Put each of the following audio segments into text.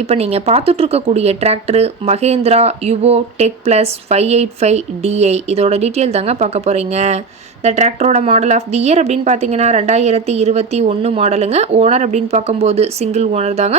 இப்போ நீங்கள் பார்த்துட்ருக்கக்கூடிய tractor Mahindra Yuvo Tech Plus five eight five DI இதோட டீட்டெயில் தாங்க பார்க்க போகிறீங்க இந்த டிராக்டரோட மாடல் ஆஃப் தி இயர் அப்படின்னு பார்த்தீங்கன்னா ரெண்டாயிரத்தி இருபத்தி ஒன்று மாடலுங்க ஓனர் அப்படின்னு பார்க்கும்போது சிங்கிள் ஓனர் தாங்க.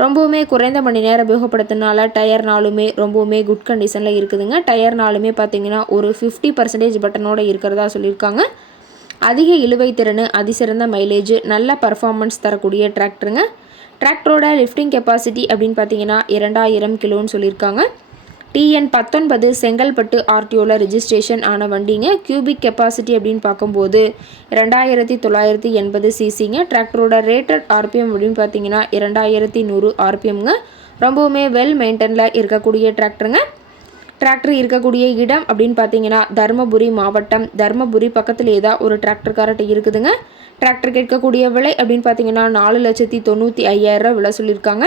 ரொம்பவுமே குறைந்த மணி நேரம் உபயோகப்படுத்தினால டயர்னாலுமே ரொம்பவுமே குட் கண்டிஷனில் இருக்குதுங்க. டயர்னாலுமே பார்த்தீங்கன்னா ஒரு ஃபிஃப்டி பர்சன்டேஜ் பட்டனோடு இருக்கிறதா சொல்லியிருக்காங்க. அதிக இழுவை திறன் அதிசிறந்த மைலேஜ் நல்ல பர்ஃபார்மன்ஸ் தரக்கூடிய டிராக்டருங்க டிராக்டரோட லிஃப்டிங் கெப்பாசிட்டி அப்படின்னு பார்த்தீங்கன்னா இரண்டாயிரம் கிலோன்னு சொல்லியிருக்காங்க. டிஎன் பத்தொன்பது செங்கல்பட்டு ஆர்டிஓவில் ரிஜிஸ்ட்ரேஷன் ஆன வண்டிங்க. கியூபிக் கெப்பாசிட்டி அப்படின்னு பார்க்கும்போது ரெண்டாயிரத்தி தொள்ளாயிரத்தி எண்பது சிசிங்க டிராக்டரோட ரேட்டட் ஆர்பிஎம் அப்படின்னு பார்த்தீங்கன்னா இரண்டாயிரத்தி நூறு ஆர்பிஎம்ங்க ரொம்பவுமே வெல் மெயின்டெனில் இருக்கக்கூடிய டிராக்டருங்க டிராக்டர் இருக்கக்கூடிய இடம் அப்படின்னு பார்த்தீங்கன்னா தருமபுரி மாவட்டம். தருமபுரி பக்கத்தில் தான் ஒரு டிராக்டர்கார்ட்ட இருக்குதுங்க. டிராக்டர் கேட்கக்கூடிய விலை அப்படின்னு பார்த்தீங்கன்னா நாலு லட்சத்தி தொண்ணூற்றி ஐயாயிரம் விலை சொல்லியிருக்காங்க.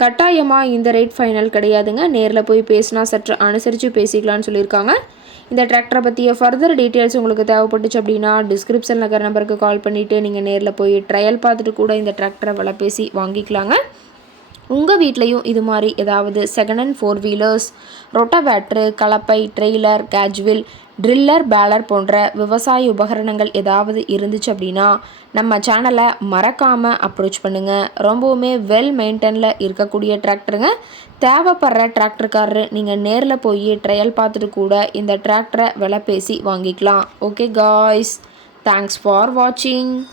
கட்டாயமாக இந்த ரேட் ஃபைனல் கிடையாதுங்க. நேரில் போய் பேசினா சற்று அனுசரித்து பேசிக்கலான்னு சொல்லியிருக்காங்க. இந்த டிராக்டரை பற்றிய ஃபர்தர் டீட்டெயில்ஸ் உங்களுக்கு தேவைப்பட்டுச்சு அப்படின்னா டிஸ்கிரிப்ஷனில் இருக்கிற நம்பருக்கு கால் பண்ணிவிட்டு நீங்கள் நேரில் போய் ட்ரையல் பார்த்துட்டு கூட இந்த டிராக்டரை விலை பேசி வாங்கிக்கலாங்க. உங்கள் வீட்லேயும் இது மாதிரி ஏதாவது second hand four wheelers rotavator கலப்பை trailer cage wheel tiller baler போன்ற விவசாய உபகரணங்கள் ஏதாவது இருந்துச்சு அப்படின்னா நம்ம சேனலை மறக்காமல் அப்ரோச் பண்ணுங்கள் ரொம்பவுமே வெல் மெயின்டெனில் இருக்கக்கூடிய டிராக்டருங்க தேவைப்படுற டிராக்டர்காரரு நீங்கள் நேரில் போய் ட்ரையல் பார்த்துட்டு கூட இந்த டிராக்டரை விலை பேசி வாங்கிக்கலாம். ஓகே காய்ஸ் தேங்க்ஸ் ஃபார் வாட்சிங்